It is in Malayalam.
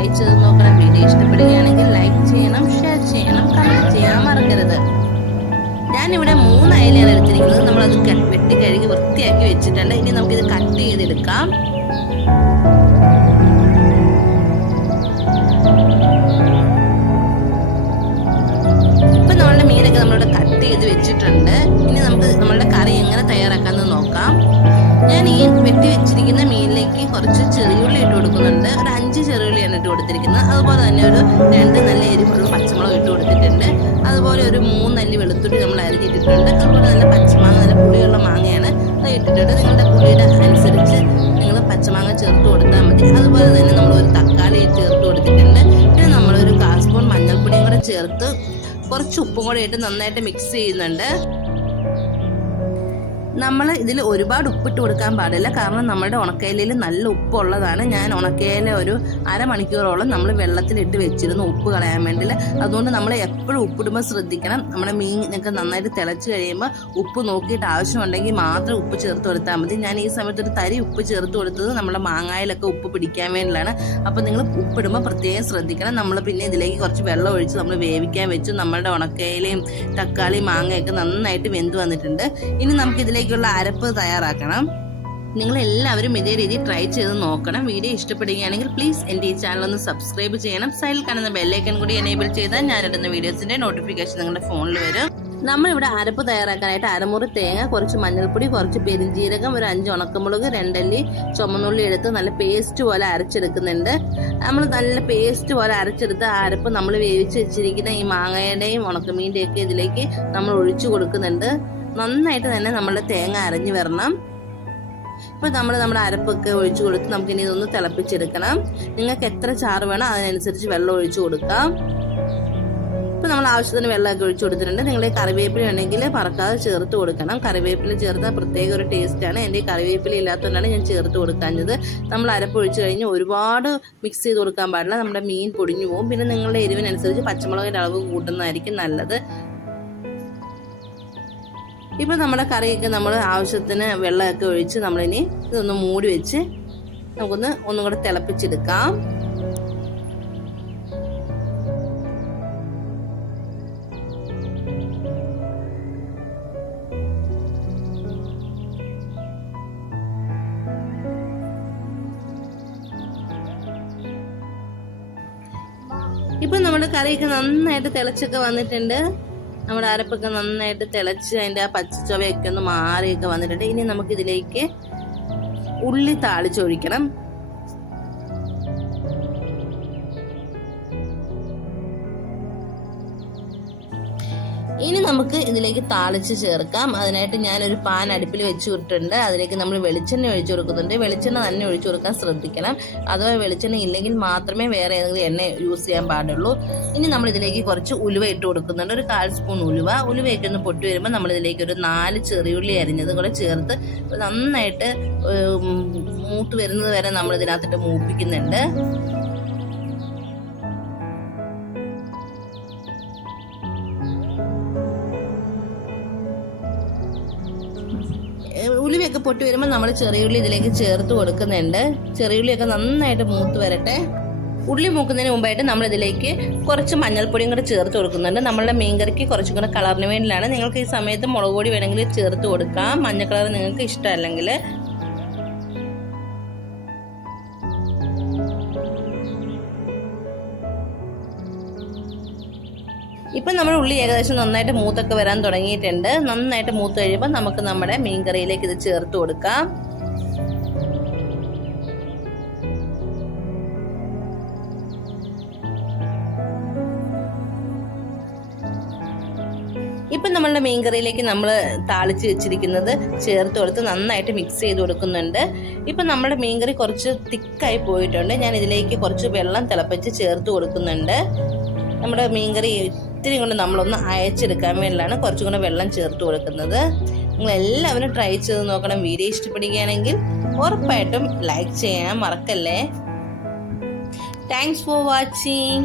അയച്ചത് നോക്കണം വീഡിയോ ഇഷ്ടപ്പെടുകയാണെങ്കിൽ ലൈക്ക് ചെയ്യണം ഷെയർ ചെയ്യണം കമന്റ് ചെയ്യാൻ മറക്കരുത്. ഞാനിവിടെ മൂന്ന് അയലയാണ് എടുത്തിരിക്കുന്നത്. നമ്മളത് വെട്ടി കഴുകി വൃത്തിയാക്കി വെച്ചിട്ടുണ്ട്. ഇനി നമുക്കിത് കട്ട് ചെയ്തെടുക്കാം. ഇപ്പം നമ്മളുടെ മീനൊക്കെ നമ്മളോട് കട്ട് ചെയ്ത് വെച്ചിട്ടുണ്ട്. ഇനി നമുക്ക് നമ്മളുടെ കറി എങ്ങനെ തയ്യാറാക്കാമെന്ന് നോക്കാം. ഞാൻ ഈ വെട്ടി വെച്ചിരിക്കുന്ന മീനിലേക്ക് കുറച്ച് ചെറിയുള്ളി ഇട്ട് കൊടുക്കുന്നുണ്ട്. അഞ്ച് ഇട്ട് കൊടുത്തിരിക്കുന്നത്. അതുപോലെ തന്നെ ഒരു രണ്ട് നല്ല എരിവുള്ള പച്ചമുളക് ഇട്ട് കൊടുത്തിട്ടുണ്ട്. അതുപോലെ ഒരു മൂന്നല്ലി വെളുത്തുള്ളി നമ്മൾ അരിഞ്ഞിട്ടിട്ടുണ്ട്. അതുപോലെ നല്ല പച്ചമാങ്ങ നല്ല പുളിയുള്ള മാങ്ങയാണ് ഇട്ടിട്ടുണ്ട്. നിങ്ങളുടെ പുളിയുടെ അനുസരിച്ച് നിങ്ങൾ പച്ചമാങ്ങ ചേർത്ത് കൊടുത്താൽ മതി. അതുപോലെ തന്നെ നമ്മൾ ഒരു തക്കാളി ചേർത്ത് കൊടുത്തിട്ടുണ്ട്. പിന്നെ നമ്മളൊരു കാൽ സ്പൂൺ മഞ്ഞൾപ്പൊടിയും കൂടെ ചേർത്ത് കുറച്ച് ഉപ്പും കൂടെ ഇട്ട് നന്നായിട്ട് മിക്സ് ചെയ്യുന്നുണ്ട്. നമ്മൾ ഇതിൽ ഒരുപാട് ഉപ്പിട്ട് കൊടുക്കാൻ പാടില്ല. കാരണം നമ്മുടെ ഉണക്കയിലയിൽ നല്ല ഉപ്പുള്ളതാണ്. ഞാൻ ഉണക്കയില ഒരു അരമണിക്കൂറോളം നമ്മൾ വെള്ളത്തിലിട്ട് വെച്ചിരുന്നു ഉപ്പ് കളയാൻ വേണ്ടിയില്ല അതുകൊണ്ട് നമ്മൾ എപ്പോഴും ഉപ്പിടുമ്പോൾ ശ്രദ്ധിക്കണം. നമ്മുടെ മീനൊക്കെ നന്നായിട്ട് തിളച്ച് കഴിയുമ്പോൾ ഉപ്പ് നോക്കിയിട്ട് ആവശ്യമുണ്ടെങ്കിൽ മാത്രം ഉപ്പ് ചേർത്ത് കൊടുത്താൽ മതി. ഞാൻ ഈ സമയത്ത് ഒരു തരി ഉപ്പ് ചേർത്ത് കൊടുത്തത് നമ്മുടെ മാങ്ങായിലൊക്കെ ഉപ്പ് പിടിക്കാൻ വേണ്ടിയിട്ടാണ്. അപ്പോൾ നിങ്ങൾ ഉപ്പിടുമ്പോൾ പ്രത്യേകം ശ്രദ്ധിക്കണം. നമ്മൾ പിന്നെ ഇതിലേക്ക് കുറച്ച് വെള്ളം ഒഴിച്ച് നമ്മൾ വേവിക്കാൻ വെച്ചു. നമ്മുടെ ഉണക്കയിലയും തക്കാളി മാങ്ങയൊക്കെ നന്നായിട്ട് വെന്ത് വന്നിട്ടുണ്ട്. ഇനി നമുക്ക് ഇതിലേക്കുള്ള അരപ്പ് തയ്യാറാക്കണം. നിങ്ങൾ എല്ലാവരും ഇതേ രീതി ട്രൈ ചെയ്ത് നോക്കണം. വീഡിയോ ഇഷ്ടപ്പെടുകയാണെങ്കിൽ പ്ലീസ് എന്റെ ഈ ചാനൽ ഒന്ന് സബ്സ്ക്രൈബ് ചെയ്യണം. സൈഡിൽ കാണുന്ന ബെല്ലൈക്കൻ കൂടി എനേബിൾ ചെയ്താൽ ഞാനിടുന്ന വീഡിയോസിന്റെ നോട്ടിഫിക്കേഷൻ നിങ്ങളുടെ ഫോണിൽ വരും. നമ്മളിവിടെ അരപ്പ് തയ്യാറാക്കാനായിട്ട് അരമുറി തേങ്ങ കുറച്ച് മഞ്ഞൾപ്പൊടി കുറച്ച് പെരിഞ്ജീരകം ഒരു അഞ്ച് ഉണക്കമുളക് രണ്ടല്ലി ചുമന്നുള്ളി എടുത്ത് നല്ല പേസ്റ്റ് പോലെ അരച്ചെടുക്കുന്നുണ്ട്. നമ്മൾ നല്ല പേസ്റ്റ് പോലെ അരച്ചെടുത്ത അരപ്പ് നമ്മൾ വേവിച്ച് വെച്ചിരിക്കുന്ന ഈ മാങ്ങയുടെയും ഉണക്കമീന്റെയൊക്കെ ഇതിലേക്ക് നമ്മൾ ഒഴിച്ചു കൊടുക്കുന്നുണ്ട്. നന്നായിട്ട് തന്നെ നമ്മൾ തേങ്ങ അരഞ്ഞു വരണം. ഇപ്പൊ നമ്മൾ നമ്മുടെ അരപ്പൊക്കെ ഒഴിച്ചു കൊടുത്ത് നമുക്ക് ഇനി ഇതൊന്ന് തിളപ്പിച്ചെടുക്കണം. നിങ്ങൾക്ക് എത്ര ചാറ് വേണം അതിനനുസരിച്ച് വെള്ളം ഒഴിച്ചു കൊടുക്കാം. ഇപ്പൊ നമ്മൾ ആവശ്യത്തിന് വെള്ളമൊക്കെ ഒഴിച്ചു കൊടുത്തിട്ടുണ്ട്. നിങ്ങൾ കറിവേപ്പില ഉണ്ടെങ്കിൽ പറക്കാതെ ചേർത്ത് കൊടുക്കണം. കറിവേപ്പില ചേർത്താൽ പ്രത്യേക ഒരു ടേസ്റ്റ് ആണ്. എന്റെ കറിവേപ്പില ഇല്ലാത്തതുകൊണ്ടാണ് ഞാൻ ചേർത്ത് കൊടുക്കാഞ്ഞത്. നമ്മൾ അരപ്പ് ഒഴിച്ച് കഴിഞ്ഞ് ഒരുപാട് മിക്സ് ചെയ്ത് കൊടുക്കാൻ പാടില്ല. നമ്മുടെ മീൻ പൊടിഞ്ഞു പോകും. പിന്നെ നിങ്ങളുടെ എരിവിനനുസരിച്ച് പച്ചമുളകിന്റെ അളവ് കൂട്ടുന്നതായിരിക്കും നല്ലത്. ഇപ്പൊ നമ്മുടെ കറിയൊക്കെ നമ്മൾ ആവശ്യത്തിന് വെള്ളമൊക്കെ ഒഴിച്ച് നമ്മളിനി ഇതൊന്ന് മൂടി വെച്ച് നമുക്കൊന്ന് ഒന്നും കൂടെ തിളപ്പിച്ചെടുക്കാം. ഇപ്പൊ നമ്മുടെ കറിയൊക്കെ നന്നായിട്ട് തിളച്ചൊക്കെ വന്നിട്ടുണ്ട്. നമ്മുടെ അരപ്പൊക്കെ നന്നായിട്ട് തിളച്ച് അതിന്റെ ആ പച്ചച്ചൊവയൊക്കെ ഒന്ന് മാറിയൊക്കെ വന്നിട്ടുണ്ട്. ഇനി നമുക്കിതിലേക്ക് ഉള്ളി താളിച്ചൊഴിക്കണം ഇനി നമുക്ക് ഇതിലേക്ക് താളിച്ച് ചേർക്കാം. അതിനായിട്ട് ഞാനൊരു പാൻ അടുപ്പിൽ വെച്ച് വിട്ടിട്ടുണ്ട്. അതിലേക്ക് നമ്മൾ വെളിച്ചെണ്ണ ഒഴിച്ചു കൊടുക്കുന്നുണ്ട്. വെളിച്ചെണ്ണ തന്നെ ഒഴിച്ചു കൊടുക്കാൻ ശ്രദ്ധിക്കണം. അഥവാ വെളിച്ചെണ്ണ ഇല്ലെങ്കിൽ മാത്രമേ വേറെ ഏതെങ്കിലും എണ്ണ യൂസ് ചെയ്യാൻ പാടുള്ളൂ. ഇനി നമ്മൾ ഇതിലേക്ക് കുറച്ച് ഉലുവ ഇട്ട് കൊടുക്കുന്നുണ്ട്. ഒരു കാൽ സ്പൂൺ ഉലുവ. ഉലുവയൊക്കെ ഒന്ന് പൊട്ടി വരുമ്പോൾ നമ്മൾ ഇതിലേക്ക് ഒരു നാല് ചെറിയുള്ളി അരിഞ്ഞതും കൂടെ ചേർത്ത് നന്നായിട്ട് മൂത്ത് വരുന്നത് വരെ നമ്മൾ ഇതിനകത്തിട്ട് മൂപ്പിക്കുന്നുണ്ട്. ഏഹ് ഉലുവയൊക്കെ പൊട്ടി വരുമ്പോൾ നമ്മൾ ചെറിയുള്ളി ഇതിലേക്ക് ചേർത്ത് കൊടുക്കുന്നുണ്ട്. ചെറിയുള്ളിയൊക്കെ നന്നായിട്ട് മൂത്ത് വരട്ടെ. ഉള്ളി മൂക്കുന്നതിന് മുമ്പായിട്ട് നമ്മൾ ഇതിലേക്ക് കുറച്ച് മഞ്ഞൾപ്പൊടിയും കൂടെ ചേർത്ത് കൊടുക്കുന്നുണ്ട്. നമ്മളുടെ മീൻകറിക്ക് കുറച്ചും കൂടെ കളറിന് വേണ്ടിയിലാണ് നിങ്ങൾക്ക് ഈ സമയത്ത് മുളക് പൊടി വേണമെങ്കിൽ ചേർത്ത് കൊടുക്കാം. മഞ്ഞ കളർ നിങ്ങൾക്ക് ഇഷ്ടമല്ലെങ്കിൽ ഇപ്പം നമ്മുടെ ഉള്ളി ഏകദേശം നന്നായിട്ട് മൂത്തൊക്കെ വരാൻ തുടങ്ങിയിട്ടുണ്ട്. നന്നായിട്ട് മൂത്ത് കഴിയുമ്പോൾ നമുക്ക് നമ്മുടെ മീൻ കറിയിലേക്ക് ഇത് ചേർത്ത് കൊടുക്കാം. ഇപ്പം നമ്മളുടെ മീൻ കറിയിലേക്ക് നമ്മൾ താളിച്ച് വെച്ചിരിക്കുന്നത് ചേർത്ത് കൊടുത്ത് നന്നായിട്ട് മിക്സ് ചെയ്ത് കൊടുക്കുന്നുണ്ട്. ഇപ്പം നമ്മുടെ മീൻ കറി കുറച്ച് തിക്കായി പോയിട്ടുണ്ട്. ഞാൻ ഇതിലേക്ക് കുറച്ച് വെള്ളം തിളപ്പിച്ച് ചേർത്ത് കൊടുക്കുന്നുണ്ട്. നമ്മുടെ മീൻകറി ഇത്തിരി കൊണ്ട് നമ്മളൊന്ന് അയച്ചെടുക്കാൻ വേണ്ടിയിട്ടാണ് കുറച്ചും കൂടെ വെള്ളം ചേർത്ത് കൊടുക്കുന്നത്. നിങ്ങൾ എല്ലാവരും ട്രൈ ചെയ്ത് നോക്കണം. വീഡിയോ ഇഷ്ടപ്പെടുകയാണെങ്കിൽ ഉറപ്പായിട്ടും ലൈക്ക് ചെയ്യാൻ മറക്കല്ലേ. Thanks for watching